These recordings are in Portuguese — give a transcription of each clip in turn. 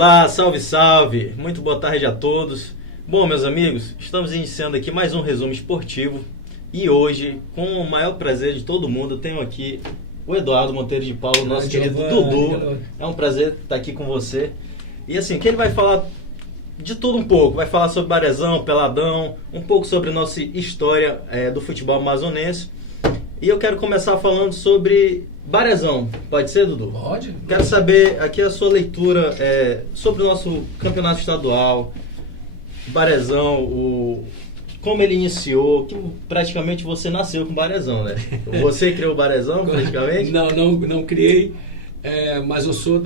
Olá, salve, salve! Muito boa tarde a todos. Bom, meus amigos, estamos iniciando aqui mais um resumo esportivo e hoje, com o maior prazer de todo mundo, tenho aqui o Eduardo Monteiro de Paulo, nosso querido Dudu. É um prazer estar aqui com você. E assim, que ele vai falar de tudo um pouco, vai falar sobre Barezão, Peladão, um pouco sobre a nossa história do futebol amazonense. E eu quero começar falando sobre Barezão. Pode ser, Dudu? Pode. Quero saber aqui a sua leitura sobre o nosso campeonato estadual, Barezão, como ele iniciou, que praticamente você nasceu com o Barezão, né? Você criou o Barezão, praticamente? Não criei, mas eu sou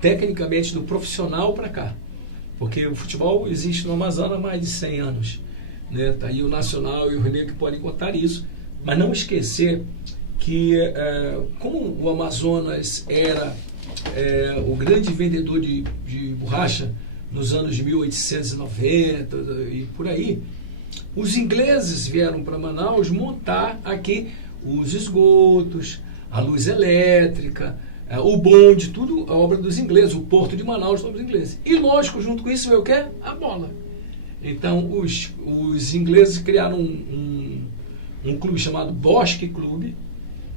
tecnicamente do profissional para cá. Porque o futebol existe no Amazonas há mais de 100 anos. Né? Tá aí o Nacional e o Rio que podem contar isso. Mas não esquecer que, como o Amazonas era o grande vendedor de borracha nos anos de 1890 e por aí, os ingleses vieram para Manaus montar aqui os esgotos, a luz elétrica, o bonde, tudo a obra dos ingleses, o porto de Manaus, obra dos ingleses. E lógico, junto com isso veio o quê? A bola. Então, os ingleses criaram um clube chamado Bosque Clube,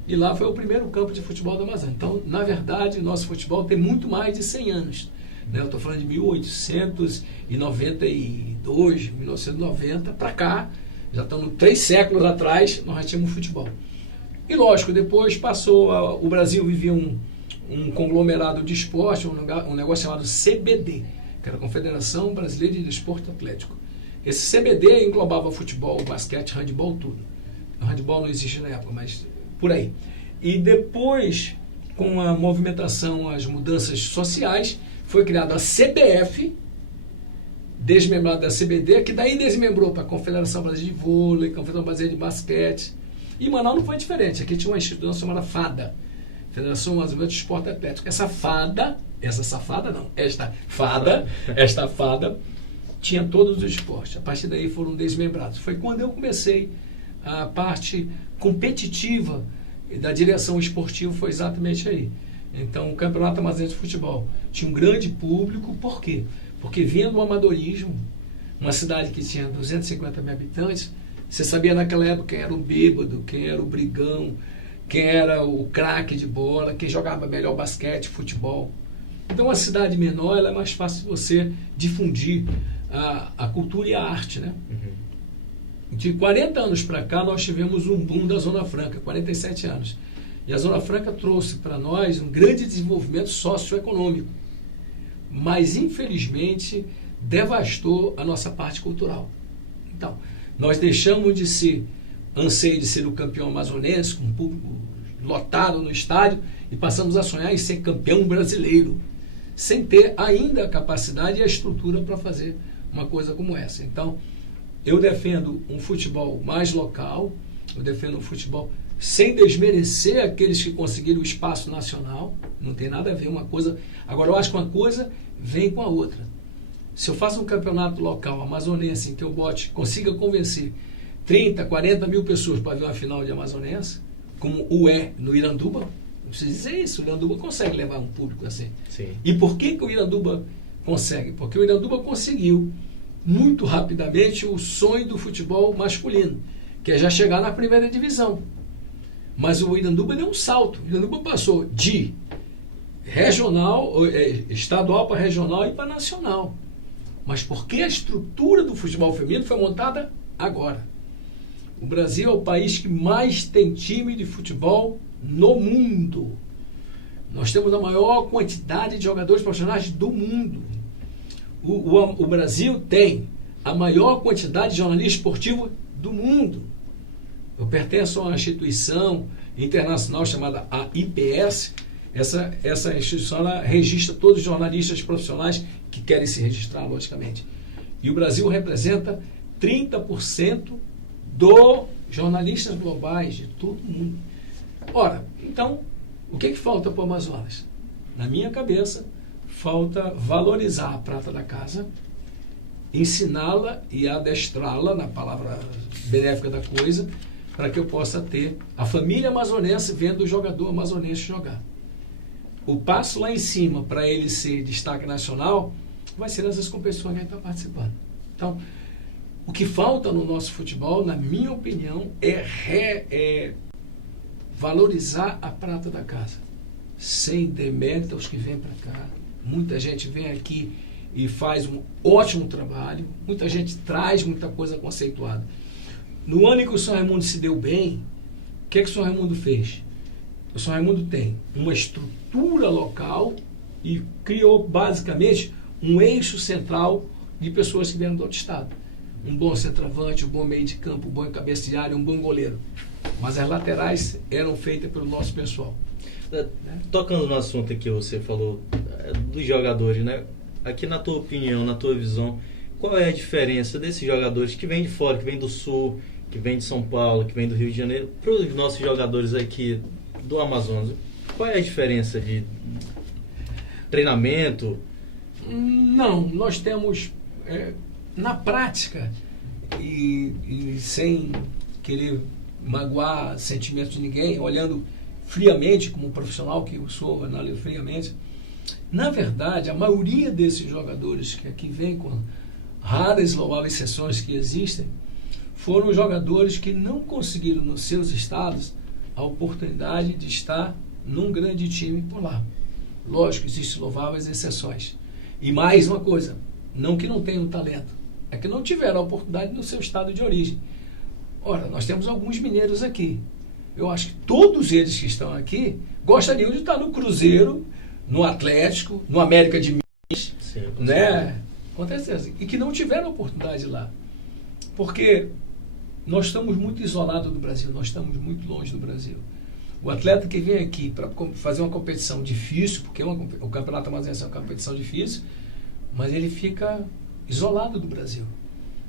e lá foi o primeiro campo de futebol da Amazônia. Então, na verdade, nosso futebol tem muito mais de 100 anos. Né? Eu estou falando de 1892, 1990, para cá, já estamos 3 séculos atrás, nós já tínhamos futebol. E lógico, depois passou, o Brasil vivia um conglomerado de esporte, um negócio chamado CBD, que era a Confederação Brasileira de Desporto Atlético. Esse CBD englobava futebol, basquete, handebol, tudo. O handebol não existe na época, mas por aí. E depois, com a movimentação, as mudanças sociais, foi criada a CBF, desmembrada da CBD, que daí desmembrou para a Confederação Brasileira de Vôlei, Confederação Brasileira de Basquete. E Manaus não foi diferente. Aqui tinha uma instituição chamada FADA, Federação Brasileira de Esporte Atlético. Esta fada tinha todos os esportes. A partir daí foram desmembrados. Foi quando eu comecei a parte competitiva da direção esportiva, foi exatamente aí. Então, o Campeonato Amazonense de Futebol tinha um grande público. Por quê? Porque vinha do amadorismo, uma cidade que tinha 250 mil habitantes, você sabia naquela época quem era o bêbado, quem era o brigão, quem era o craque de bola, quem jogava melhor basquete, futebol. Então, uma cidade menor, ela é mais fácil de você difundir a cultura e a arte, né? Uhum. De 40 anos para cá, nós tivemos um boom da Zona Franca, 47 anos. E a Zona Franca trouxe para nós um grande desenvolvimento socioeconômico. Mas, infelizmente, devastou a nossa parte cultural. Então, nós deixamos de ser anseio de ser o campeão amazonense, com um público lotado no estádio, e passamos a sonhar em ser campeão brasileiro, sem ter ainda a capacidade e a estrutura para fazer uma coisa como essa. Então, eu defendo um futebol mais local, eu defendo um futebol sem desmerecer aqueles que conseguiram o espaço nacional, não tem nada a ver uma coisa. Agora, eu acho que uma coisa vem com a outra. Se eu faço um campeonato local amazonense em que eu consiga convencer 30, 40 mil pessoas para ver uma final de Amazonense, como no Iranduba, não precisa dizer isso, o Iranduba consegue levar um público assim. Sim. E por que o Iranduba consegue? Porque o Iranduba conseguiu muito rapidamente o sonho do futebol masculino, que é já chegar na primeira divisão. Mas o Iranduba deu um salto. O Iranduba passou de estadual para regional e para nacional. Mas porque a estrutura do futebol feminino foi montada agora. O Brasil é o país que mais tem time de futebol no mundo. Nós temos a maior quantidade de jogadores profissionais do mundo. O Brasil tem a maior quantidade de jornalistas esportivos do mundo. Eu pertenço a uma instituição internacional chamada a IPS. Essa instituição ela registra todos os jornalistas profissionais que querem se registrar, logicamente. E o Brasil representa 30% dos jornalistas globais de todo o mundo. Ora, então, o que falta para o Amazonas? Na minha cabeça, falta valorizar a prata da casa, ensiná-la e adestrá-la, na palavra benéfica da coisa, para que eu possa ter a família amazonense vendo o jogador amazonense jogar. o passo lá em cima para ele ser destaque nacional vai ser nessas competições que a gente está participando. Então, o que falta no nosso futebol, na minha opinião, é valorizar a prata da casa, sem demérito aos que vêm para cá. Muita gente vem aqui e faz um ótimo trabalho, muita gente traz muita coisa conceituada. No ano em que o São Raimundo se deu bem, o que o São Raimundo fez? O São Raimundo tem uma estrutura local e criou basicamente um eixo central de pessoas que vieram do outro estado. Um bom centroavante, um bom meio de campo, um bom cabeça de área, um bom goleiro. Mas as laterais eram feitas pelo nosso pessoal. Tocando no assunto que você falou dos jogadores, né? Aqui na tua opinião, na tua visão, qual é a diferença desses jogadores que vêm de fora, que vêm do Sul, que vêm de São Paulo, que vêm do Rio de Janeiro, para os nossos jogadores aqui do Amazonas? Qual é a diferença de treinamento? Não, nós temos, na prática, e sem querer magoar sentimentos de ninguém, olhando friamente como profissional que eu sou, analiso friamente, na verdade, a maioria desses jogadores que aqui vêm, com raras e louváveis exceções que existem, foram jogadores que não conseguiram nos seus estados a oportunidade de estar num grande time por lá. Lógico, existem louváveis exceções. E mais uma coisa, não que não tenham talento, é que não tiveram a oportunidade no seu estado de origem. Ora, nós temos alguns mineiros aqui. Eu acho que todos eles que estão aqui gostariam de estar no Cruzeiro, no Atlético, no América de Minas, Sim, né? Com certeza. E que não tiveram a oportunidade lá. Porque nós estamos muito isolados do Brasil, nós estamos muito longe do Brasil. O atleta que vem aqui para fazer uma competição difícil, porque o Campeonato Amazonense é uma competição difícil, mas ele fica isolado do Brasil.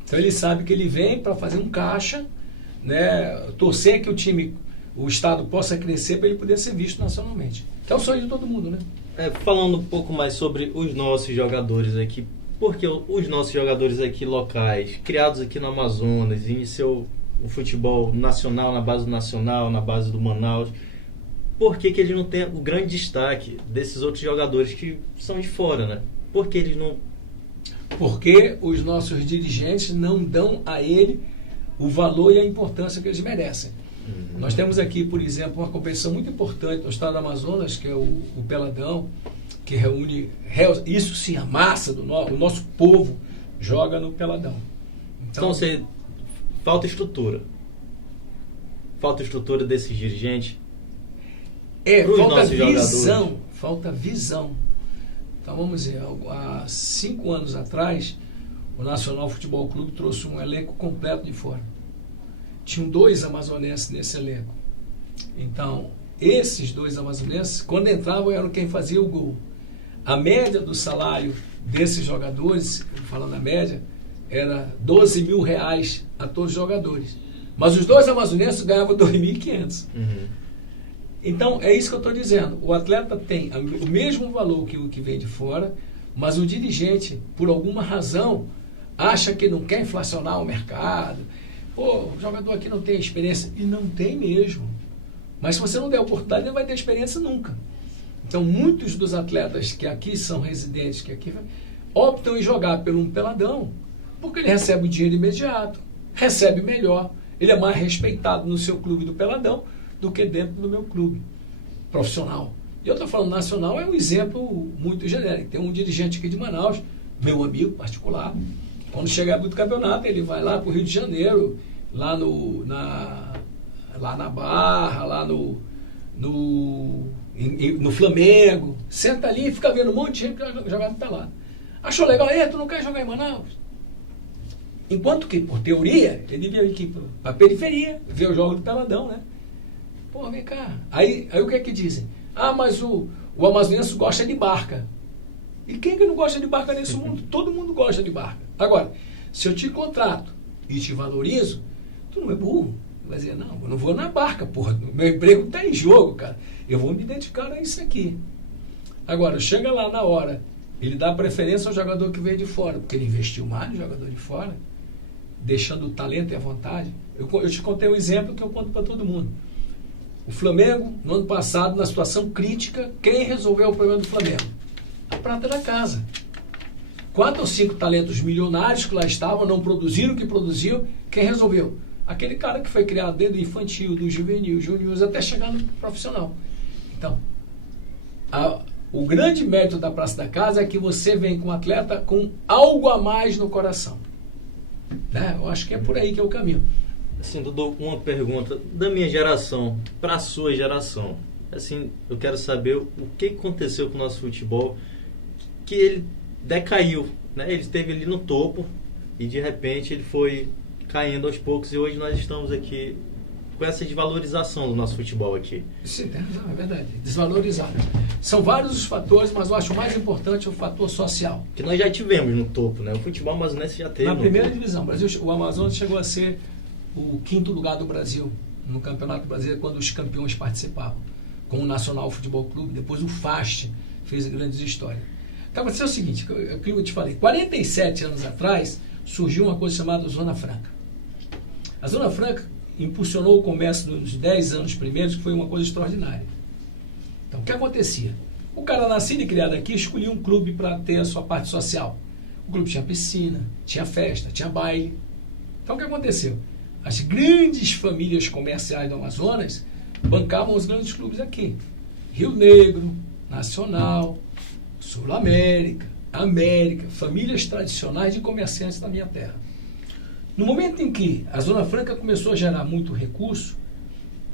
Então ele sabe que ele vem para fazer um caixa, né, torcer que o estado possa crescer para ele poder ser visto nacionalmente. Que é o sonho de todo mundo, né? Falando um pouco mais sobre os nossos jogadores aqui, porque os nossos jogadores aqui locais, criados aqui no Amazonas, iniciou o futebol nacional, na base do Nacional, na base do Manaus, por que eles não têm o grande destaque desses outros jogadores que são de fora, né? Por que eles não... Porque os nossos dirigentes não dão a ele o valor e a importância que eles merecem. Nós temos aqui, por exemplo, uma competição muito importante no estado do Amazonas, que é o Peladão, que reúne, isso sim, a massa do o nosso povo joga no Peladão. Então falta estrutura. Falta estrutura desses dirigentes. Falta visão. Falta visão. Então vamos dizer, há 5 anos atrás, o Nacional Futebol Clube trouxe um elenco completo de fora. Tinham 2 amazonenses nesse elenco. Então, esses 2 amazonenses, quando entravam, eram quem fazia o gol. A média do salário desses jogadores, falando a média, era R$12 mil a todos os jogadores. Mas os 2 amazonenses ganhavam 2.500. Então, é isso que eu estou dizendo. O atleta tem o mesmo valor que o que vem de fora, mas o dirigente, por alguma razão, acha que não quer inflacionar o mercado. Pô, o jogador aqui não tem experiência. E não tem mesmo. Mas se você não der oportunidade, não vai ter experiência nunca. Então, muitos dos atletas que aqui são residentes, que aqui optam em jogar pelo um peladão, porque ele recebe o dinheiro imediato, recebe melhor, ele é mais respeitado no seu clube do peladão do que dentro do meu clube profissional. E eu estou falando nacional, é um exemplo muito genérico. Tem um dirigente aqui de Manaus, meu amigo particular, quando chega do campeonato, ele vai lá para o Rio de Janeiro, lá na Barra, lá no Flamengo, senta ali e fica vendo um monte de gente que jogar no pelado. Achou legal? Tu não quer jogar em Manaus? Enquanto que, por teoria, ele devia ir aqui para a periferia, ver o jogo do peladão, né? Pô, vem cá. Aí o que é que dizem? Mas o amazonense gosta de barca. E quem que não gosta de barca nesse mundo? Todo mundo gosta de barca. Agora, se eu te contrato e te valorizo, tu não é burro. Vai dizer, não, eu não vou na barca, porra. Meu emprego está em jogo, cara. Eu vou me dedicar a isso aqui. Agora, chega lá na hora, ele dá preferência ao jogador que veio de fora, porque ele investiu mais no jogador de fora, deixando o talento e a vontade. Eu te contei um exemplo que eu conto para todo mundo. O Flamengo, no ano passado, na situação crítica, quem resolveu o problema do Flamengo? A prata da casa. 4 ou 5 talentos milionários que lá estavam, não produziram o que produziam, quem resolveu? Aquele cara que foi criado desde o infantil, do juvenil, juniores, até chegar no profissional. Então, o grande mérito da Praça da Casa é que você vem com um atleta com algo a mais no coração. Né? Eu acho que é por aí que é o caminho. Assim, Dudu, uma pergunta da minha geração para a sua geração. Assim, eu quero saber o que aconteceu com o nosso futebol, que ele decaiu, né? Ele esteve ali no topo e de repente ele foi caindo aos poucos e hoje nós estamos aqui com essa desvalorização do nosso futebol aqui. Sim, é verdade. Desvalorizado. São vários os fatores, mas eu acho o mais importante o fator social. Que nós já tivemos no topo, né? O futebol amazonense já teve. Na primeira divisão, o Amazonas chegou a ser o 5º lugar do Brasil no Campeonato Brasileiro quando os campeões participavam, com o Nacional Futebol Clube, depois o FAST fez grandes histórias. Então, aconteceu o seguinte, que eu te falei, 47 anos atrás surgiu uma coisa chamada Zona Franca. A Zona Franca impulsionou o comércio nos 10 anos primeiros, que foi uma coisa extraordinária. Então, o que acontecia? O cara nascido e criado aqui escolhia um clube para ter a sua parte social. O clube tinha piscina, tinha festa, tinha baile. Então, o que aconteceu? As grandes famílias comerciais do Amazonas bancavam os grandes clubes aqui. Rio Negro, Nacional, Sul América, América, famílias tradicionais de comerciantes da minha terra. No momento em que a Zona Franca começou a gerar muito recurso,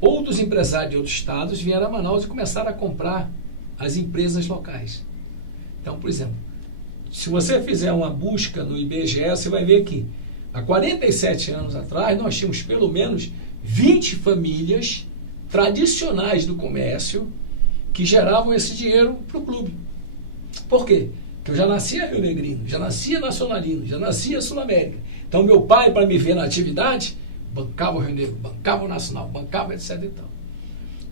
outros empresários de outros estados vieram a Manaus e começaram a comprar as empresas locais. Então, por exemplo, se você fizer uma busca no IBGE, você vai ver que há 47 anos atrás nós tínhamos pelo menos 20 famílias tradicionais do comércio que geravam esse dinheiro para o clube. Por quê? Porque eu já nascia Rio Negrino, já nascia Nacionalino, já nascia Sul América. Então, meu pai, para me ver na atividade, bancava o Rio Negro, bancava o Nacional, bancava etc. E tal.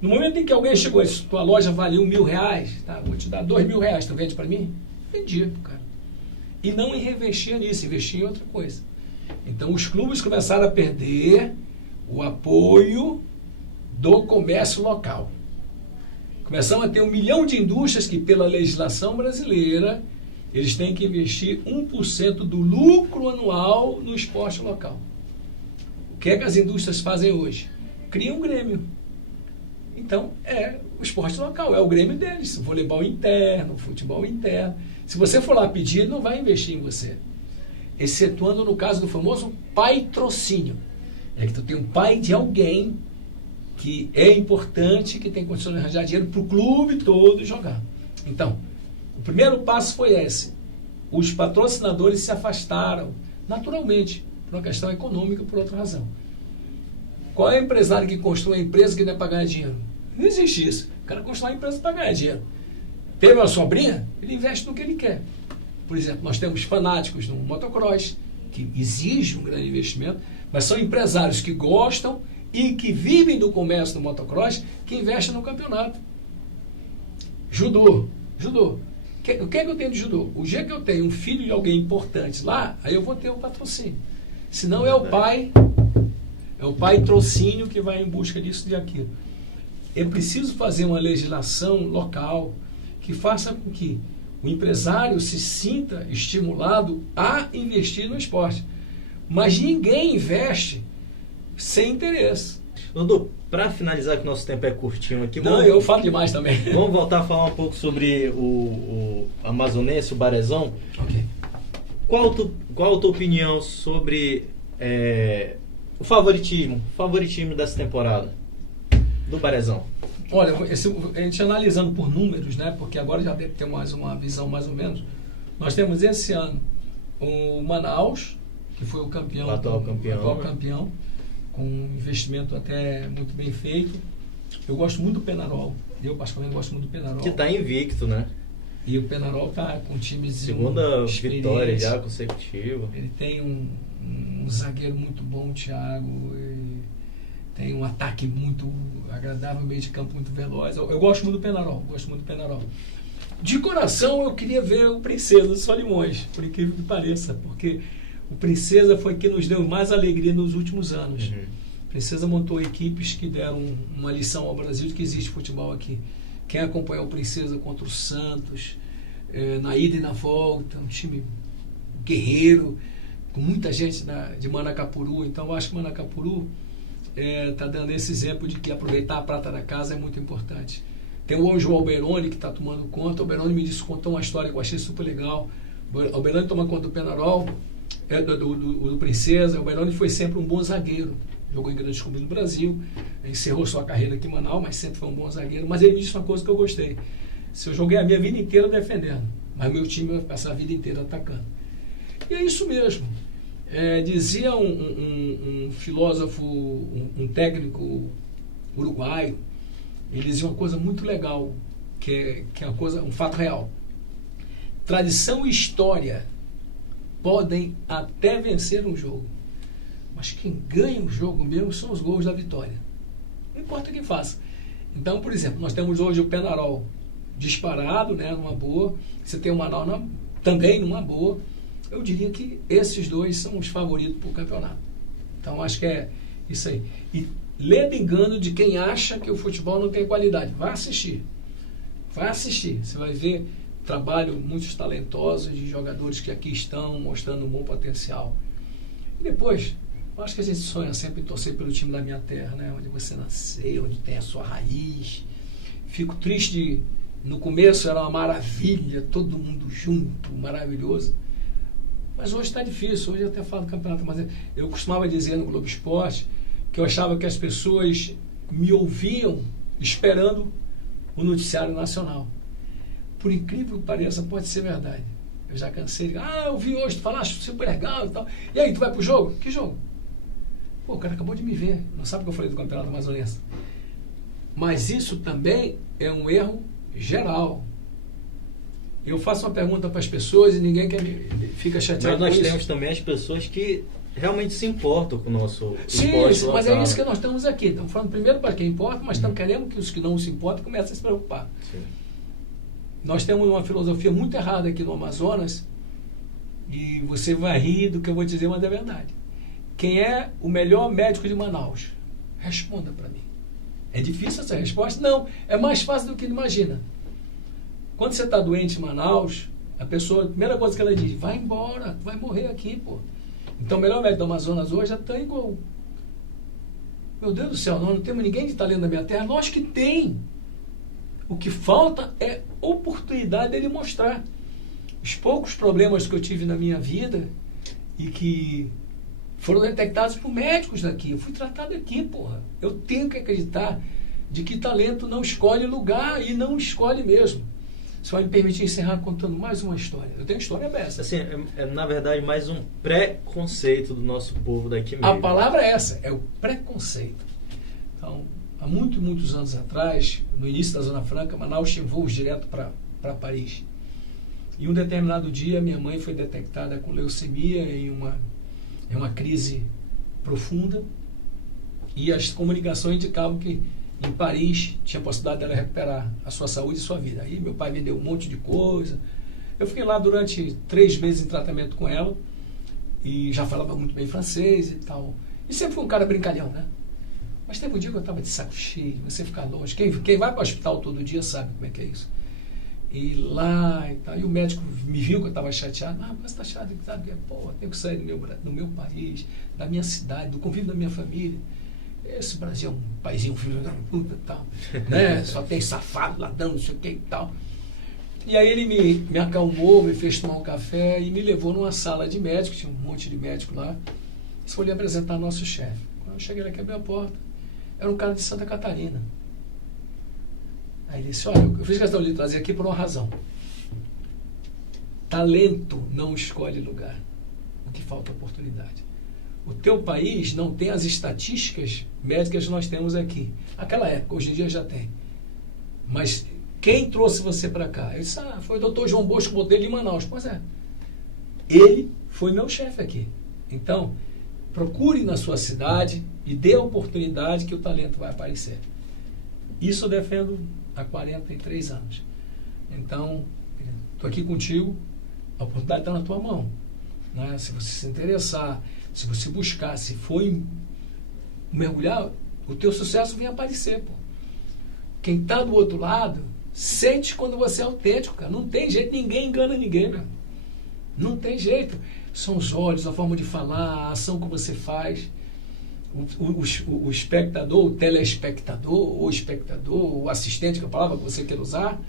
No momento em que alguém chegou e disse, tua loja valia R$1.000, tá, vou te dar R$2.000, tu vende para mim? Vendia pro cara. E não reinvestia nisso, investia em outra coisa. Então, os clubes começaram a perder o apoio do comércio local. Começaram a ter 1 milhão de indústrias que, pela legislação brasileira, eles têm que investir 1% do lucro anual no esporte local. O que é que as indústrias fazem hoje? Criam um grêmio. Então, é o esporte local, é o grêmio deles. Voleibol interno, futebol interno. Se você for lá pedir, ele não vai investir em você. Excetuando no caso do famoso patrocínio. É que tu tem um pai de alguém que é importante, que tem condições de arranjar dinheiro para o clube todo jogar. Então, o primeiro passo foi esse. Os patrocinadores se afastaram, naturalmente, por uma questão econômica, por outra razão. Qual é o empresário que constrói uma empresa que não é para ganhar dinheiro? Não existe isso. O cara constrói uma empresa para ganhar dinheiro. Teve uma sobrinha, ele investe no que ele quer. Por exemplo, nós temos fanáticos no motocross, que exige um grande investimento, mas são empresários que gostam e que vivem do comércio do motocross, que investem no campeonato. Judô. O que é que eu tenho de judô? O dia que eu tenho um filho de alguém importante lá, aí eu vou ter um patrocínio. Senão é o pai trocínio que vai em busca disso e daquilo. É preciso fazer uma legislação local que faça com que o empresário se sinta estimulado a investir no esporte. Mas ninguém investe sem interesse. Dudu, para finalizar, que o nosso tempo é curtinho aqui. Eu falo demais também. Vamos voltar a falar um pouco sobre o amazonense, o Barezão. Ok. Qual a tua opinião sobre o favoritismo dessa temporada do Barezão? Olha, a gente analisando por números, né? Porque agora já deve ter mais uma visão mais ou menos. Nós temos esse ano o Manaus, que foi o campeão, atual campeão, com um investimento até muito bem feito. Eu gosto muito do Penarol. Eu, particularmente, gosto muito do Penarol. Que está invicto, né? E o Penarol está com times segunda vitória já consecutiva. Ele tem um zagueiro muito bom, o Thiago. Tem um ataque muito agradável, meio de campo muito veloz. Eu gosto muito do Penarol. De coração, eu queria ver o Princesa do Solimões, por incrível que pareça, porque o Princesa foi quem nos deu mais alegria nos últimos anos. Princesa montou equipes que deram uma lição ao Brasil de que existe futebol aqui. Quem acompanhou o Princesa contra o Santos, na ida e na volta, um time guerreiro, com muita gente de Manacapuru. Então eu acho que Manacapuru está dando esse exemplo de que aproveitar a prata da casa é muito importante. Tem hoje o Alberoni que está tomando conta. O Alberoni me disse, contou uma história que eu achei super legal. O Alberoni toma conta do Penarol, do Princesa. O Alberoni foi sempre um bom zagueiro. Jogou em grandes clubes no Brasil, encerrou sua carreira aqui em Manaus, mas sempre foi um bom zagueiro. Mas ele me disse uma coisa que eu gostei. Se eu joguei a minha vida inteira defendendo, mas meu time vai passar a vida inteira atacando. E é isso mesmo. Dizia um filósofo, um técnico uruguaio, ele dizia uma coisa muito legal, que é um fato real. Tradição e história podem até vencer um jogo, mas quem ganha o jogo mesmo são os gols da vitória. Não importa quem faça. Então, por exemplo, nós temos hoje o Penarol disparado, né, numa boa. Você tem o Manaus também numa boa. Eu diria que esses dois são os favoritos para o campeonato. Então, acho que é isso aí. E lê de engano de quem acha que o futebol não tem qualidade. Vai assistir. Vai assistir. Você vai ver trabalho muitos talentosos de jogadores que aqui estão mostrando um bom potencial. E depois, eu acho que a gente sonha sempre em torcer pelo time da minha terra, né? Onde você nasceu, onde tem a sua raiz. Fico triste. No começo era uma maravilha, todo mundo junto, maravilhoso. Mas hoje está difícil, hoje eu até falo do campeonato, mas eu costumava dizer no Globo Esporte que eu achava que as pessoas me ouviam esperando o noticiário nacional. Por incrível que pareça, pode ser verdade. Eu já cansei de eu vi hoje, tu falaste super legal e tal. E aí, tu vai pro jogo? Que jogo? Pô, o cara acabou de me ver, não sabe o que eu falei do campeonato amazonense. Mas isso também é um erro geral. Eu faço uma pergunta para as pessoas e ninguém fica chateado. Mas nós temos também as pessoas que realmente se importam com o nosso esporte. Sim, mas é isso que nós estamos aqui. Estamos falando primeiro para quem importa, mas estamos querendo que os que não se importam comecem a se preocupar. Sim. Nós temos uma filosofia muito errada aqui no Amazonas, e você vai rir do que eu vou dizer, mas é verdade. Quem é o melhor médico de Manaus? Responda para mim. É difícil essa resposta? Não, é mais fácil do que imagina. Quando você está doente em Manaus, a primeira coisa que ela diz, vai embora, vai morrer aqui, pô. Então o melhor médico do Amazonas hoje é Tango. Meu Deus do céu, não temos ninguém de talento na minha terra? Lógico que tem. O que falta é oportunidade dele mostrar. Os poucos problemas que eu tive na minha vida e que foram detectados por médicos daqui. Eu fui tratado aqui, porra. Eu tenho que acreditar de que talento não escolhe lugar e não escolhe mesmo. Você vai me permitir encerrar contando mais uma história. Eu tenho história dessa. Assim, na verdade, mais um preconceito do nosso povo daqui mesmo. A palavra é essa, é o preconceito. Então, há muitos anos atrás, no início da Zona Franca, Manaus tinha voos direto para Paris. E um determinado dia, minha mãe foi detectada com leucemia em uma crise profunda, e as comunicações indicavam que em Paris tinha a possibilidade dela recuperar a sua saúde e sua vida. Aí meu pai me deu um monte de coisa. Eu fiquei lá durante 3 meses em tratamento com ela, e já falava muito bem francês e tal. E sempre fui um cara brincalhão, né? Mas teve um dia que eu estava de saco cheio, de você ficar longe. Quem vai para o hospital todo dia sabe como é que é isso. E lá e tal. E o médico me viu que eu estava chateado. Mas está chateado, sabe? Pô, eu tenho que sair do meu país, da minha cidade, do convívio da minha família. Esse Brasil é um paizinho filho da puta e tal, né? Só tem safado, ladrão, não sei o que e tal. E aí ele me acalmou, me fez tomar um café e me levou numa sala de médico, tinha um monte de médico lá. E foi lhe apresentar nosso chefe. Quando eu cheguei lá, quebrei a porta, era um cara de Santa Catarina. Aí ele disse, olha, eu fiz questão de lhe trazer aqui por uma razão. Talento não escolhe lugar. O que falta é oportunidade. O teu país não tem as estatísticas médicas que nós temos aqui. Naquela época, hoje em dia já tem. Mas quem trouxe você para cá? Eu disse, foi o doutor João Bosco Botelho de Manaus. Pois é. Ele foi meu chefe aqui. Então, procure na sua cidade e dê a oportunidade que o talento vai aparecer. Isso eu defendo há 43 anos. Então, estou aqui contigo, a oportunidade está na tua mão. Né? Se você se interessar, se você buscar, se for mergulhar, o teu sucesso vem aparecer, pô. Quem está do outro lado sente quando você é autêntico, cara. Não tem jeito, ninguém engana ninguém, meu. Não tem jeito. São os olhos, a forma de falar, a ação que você faz. O espectador, o telespectador, o espectador, o assistente, que é a palavra que você quer usar,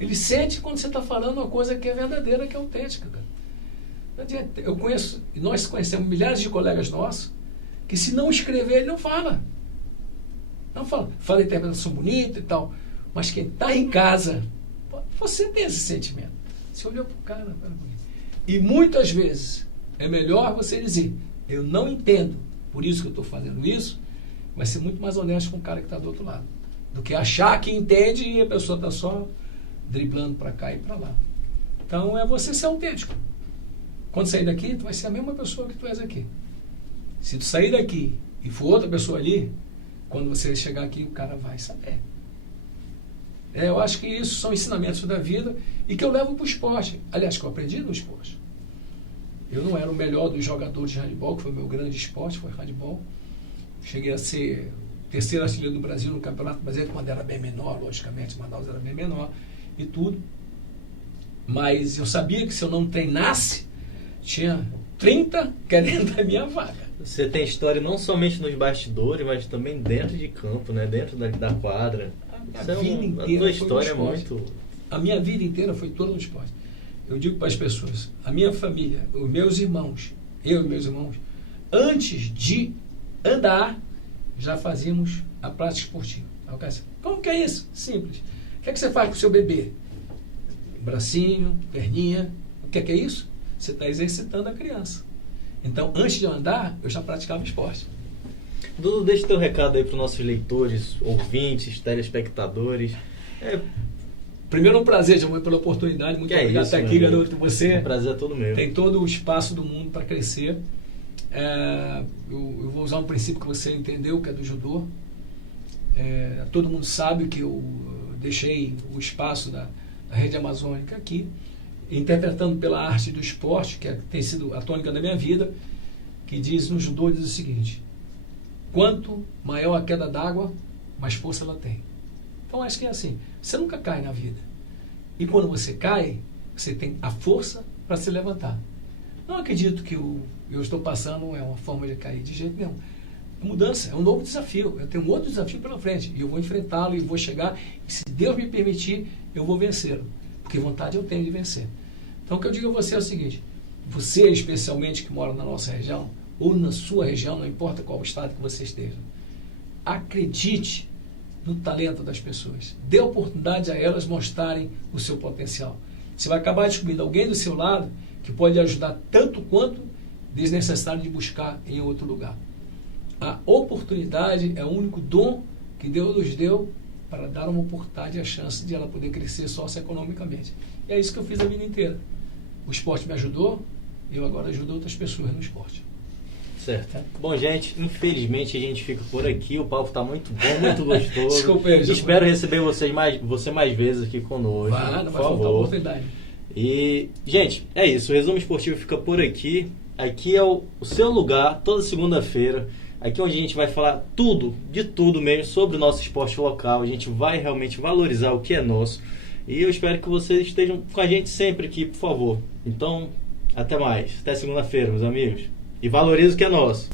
ele sente quando você está falando uma coisa que é verdadeira, que é autêntica, cara. Não adianta. Nós conhecemos milhares de colegas nossos que, se não escrever, ele não fala. Não fala. Fala interpretação bonita e tal. Mas quem está em casa, você tem esse sentimento. Você olhou para o cara. E muitas vezes é melhor você dizer: eu não entendo, por isso que eu estou fazendo isso. Vai ser muito mais honesto com o cara que está do outro lado, do que achar que entende e a pessoa está só driblando para cá e para lá. Então é você ser autêntico. Quando sair daqui, tu vai ser a mesma pessoa que tu és aqui. Se tu sair daqui e for outra pessoa ali, quando você chegar aqui, o cara vai saber. Eu acho que isso são ensinamentos da vida e que eu levo para o esporte. Aliás, que eu aprendi no esporte. Eu não era o melhor dos jogadores de handebol, que foi o meu grande esporte, foi handebol. Cheguei a ser terceiro artilheiro do Brasil no Campeonato Brasileiro, quando era bem menor, logicamente, Manaus era bem menor e tudo. Mas eu sabia que se eu não treinasse, tinha 30 querendo a minha vaga. Você tem história não somente nos bastidores, mas também dentro de campo, né? Dentro da quadra. A tua história é muito... A minha vida inteira foi toda no esporte. Eu digo para as pessoas, a minha família, os meus irmãos, eu e meus irmãos, antes de andar, já fazíamos a prática esportiva. Como que é isso? Simples. O que é que você faz com o seu bebê? Bracinho, perninha. O que é isso? Você está exercitando a criança. Então, antes de andar, eu já praticava esporte. Dudu, deixa o teu recado aí para os nossos leitores, ouvintes, telespectadores. Primeiro, um prazer, João, pela oportunidade. Muito obrigado por estar aqui, garoto. Você um prazer é todo meu. Tem todo o espaço do mundo para crescer. Eu vou usar um princípio que você entendeu, que é do judô. Todo mundo sabe que eu deixei o espaço da rede amazônica aqui, interpretando pela arte do esporte, que tem sido a tônica da minha vida, que diz no judô, diz o seguinte: quanto maior a queda d'água, mais força ela tem. Então acho que é assim, você nunca cai na vida, e quando você cai, você tem a força para se levantar. Não acredito que eu estou passando é uma forma de cair, de jeito nenhum. É mudança, é um novo desafio, eu tenho um outro desafio pela frente, e eu vou enfrentá-lo, e vou chegar, e se Deus me permitir, eu vou vencê-lo, porque vontade eu tenho de vencer. Então o que eu digo a você é o seguinte: você especialmente que mora na nossa região, ou na sua região, não importa qual estado que você esteja, acredite no talento das pessoas, dê oportunidade a elas mostrarem o seu potencial. Você vai acabar descobrindo alguém do seu lado que pode ajudar tanto quanto desnecessário de buscar em outro lugar. A oportunidade é o único dom que Deus nos deu para dar uma oportunidade e a chance de ela poder crescer socioeconomicamente. E é isso que eu fiz a vida inteira. O esporte me ajudou, eu agora ajudo outras pessoas no esporte. Certo. Bom, gente, infelizmente a gente fica por aqui. O papo está muito bom, muito gostoso. Desculpa aí, espero receber você mais vezes aqui conosco. Não vai faltar oportunidade. E, gente, é isso. O Resumo Esportivo fica por aqui. Aqui é o seu lugar, toda segunda-feira. Aqui é onde a gente vai falar de tudo mesmo, sobre o nosso esporte local. A gente vai realmente valorizar o que é nosso. E eu espero que vocês estejam com a gente sempre aqui, por favor. Então, até mais. Até segunda-feira, meus amigos. E valorize o que é nosso.